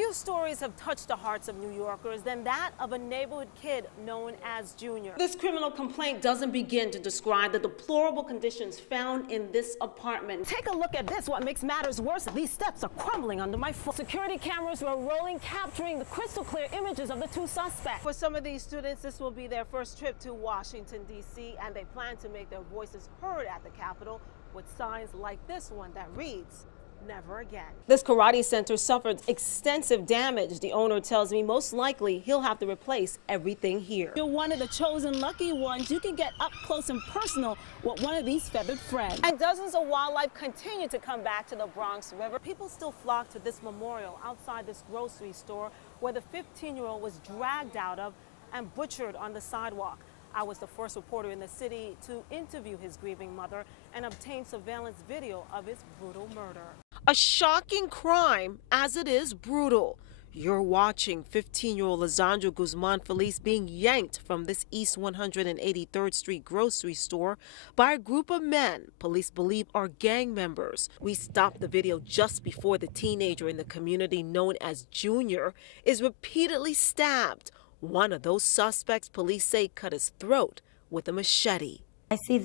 Few stories have touched the hearts of New Yorkers than that of a neighborhood kid known as Junior. This criminal complaint doesn't begin to describe the deplorable conditions found in this apartment. Take a look at this. What makes matters worse, these steps are crumbling under my foot. Security cameras were rolling, capturing the crystal clear images of the two suspects. For some of these students, this will be their first trip to Washington, D.C., and they plan to make their voices heard at the Capitol with signs like this one that reads, "Never again." This karate center suffered extensive damage. The owner tells me most likely he'll have to replace everything here. You're one of the chosen lucky ones. You can get up close and personal with one of these feathered friends. And dozens of wildlife continue to come back to the Bronx River. People still flock to this memorial outside this grocery store where the 15-year-old was dragged out of and butchered on the sidewalk. I was the first reporter in the city to interview his grieving mother and obtain surveillance video of his brutal murder. A shocking crime, as it is brutal. You're watching 15-year-old Lisandro Guzman Feliz being yanked from this East 183rd Street grocery store by a group of men police believe are gang members. We stopped the video just before the teenager in the community known as Junior is repeatedly stabbed. One of those suspects police say cut his throat with a machete. I see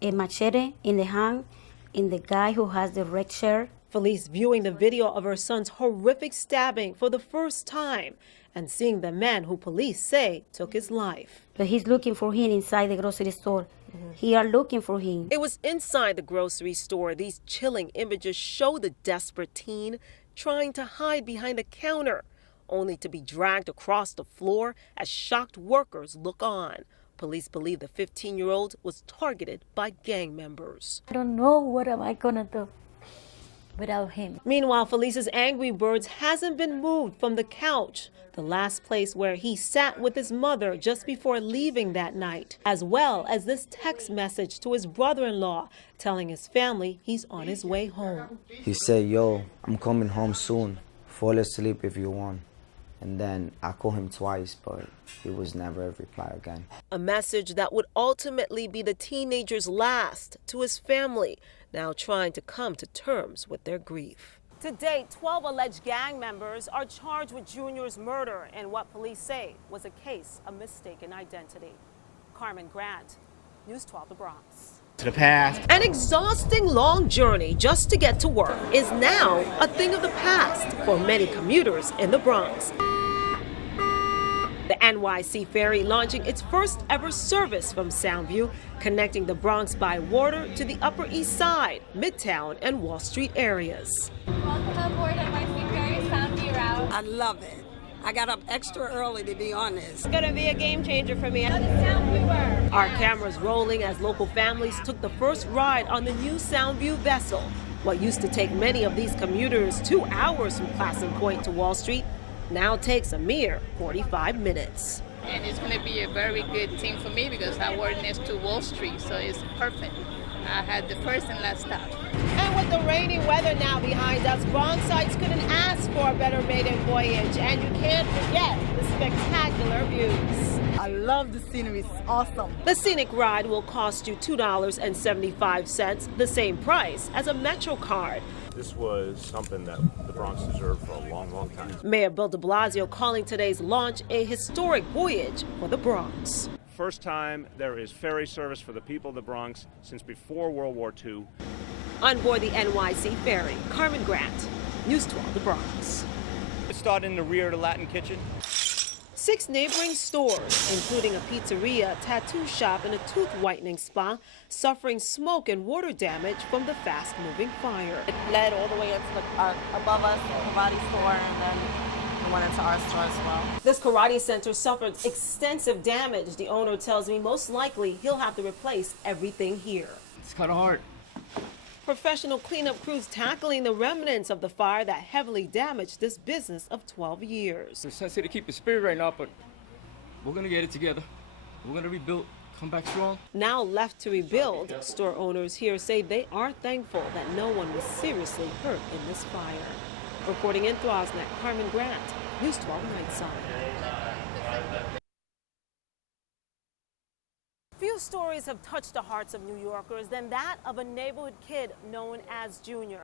a machete in the hand in the guy who has the red shirt. Felice viewing the video of her son's horrific stabbing for the first time and seeing the man who police say took his life. But he's looking for him inside the grocery store. He are looking for him. It was inside the grocery store. These chilling images show the desperate teen trying to hide behind a counter, only to be dragged across the floor as shocked workers look on. Police believe the 15-year-old was targeted by gang members. I don't know what am I gonna do without him. Meanwhile, Felice's Angry Birds hasn't been moved from the couch, the last place where he sat with his mother just before leaving that night, as well as this text message to his brother-in-law telling his family he's on his way home. He said, "Yo, I'm coming home soon. Fall asleep if you want." And then I called him twice, but he was never a reply again. A message that would ultimately be the teenager's last to his family, now trying to come to terms with their grief. To date, 12 alleged gang members are charged with Junior's murder in what police say was a case of mistaken identity. Carmen Grant, News 12 The Bronx. To the past. An exhausting long journey just to get to work is now a thing of the past for many commuters in the Bronx. The NYC Ferry launching its first ever service from Soundview, connecting the Bronx by water to the Upper East Side, Midtown, and Wall Street areas. Welcome aboard NYC Ferry Soundview route. I love it. I got up extra early, to be honest. It's going to be a game changer for me. Our cameras rolling as local families took the first ride on the new Soundview vessel. What used to take many of these commuters 2 hours from Classen Point to Wall Street now takes a mere 45 minutes. And it's going to be a very good thing for me because I work next to Wall Street, so it's perfect. I had the first and last stop. And with the rainy weather now behind us, Bronxites couldn't ask for a better maiden voyage. And you can't forget the spectacular views. I love the scenery. It's awesome. The scenic ride will cost you $2.75, the same price as a Metro card. This was something that the Bronx deserved for a long, long time. Mayor Bill de Blasio calling today's launch a historic voyage for the Bronx. First time there is ferry service for the people of the Bronx since before World War II. On board the NYC Ferry, Carmen Grant, News 12 The Bronx. It started in the rear of the Latin Kitchen. 6 neighboring stores, including a pizzeria, tattoo shop, and a tooth whitening spa, suffering smoke and water damage from the fast-moving fire. It led all the way into above us, the karate store, and then it went into our store as well. This karate center suffered extensive damage. The owner tells me most likely he'll have to replace everything here. It's kind of hard. Professional cleanup crews tackling the remnants of the fire that heavily damaged this business of 12 years. It's sensitive to keep the spirit right now, but we're going to get it together. We're going to rebuild, come back strong. Now left to rebuild, store owners here say they are thankful that no one was seriously hurt in this fire. Reporting in Throsneck, Carmen Grant, News 12 Nightside. Few stories have touched the hearts of New Yorkers than that of a neighborhood kid known as Junior.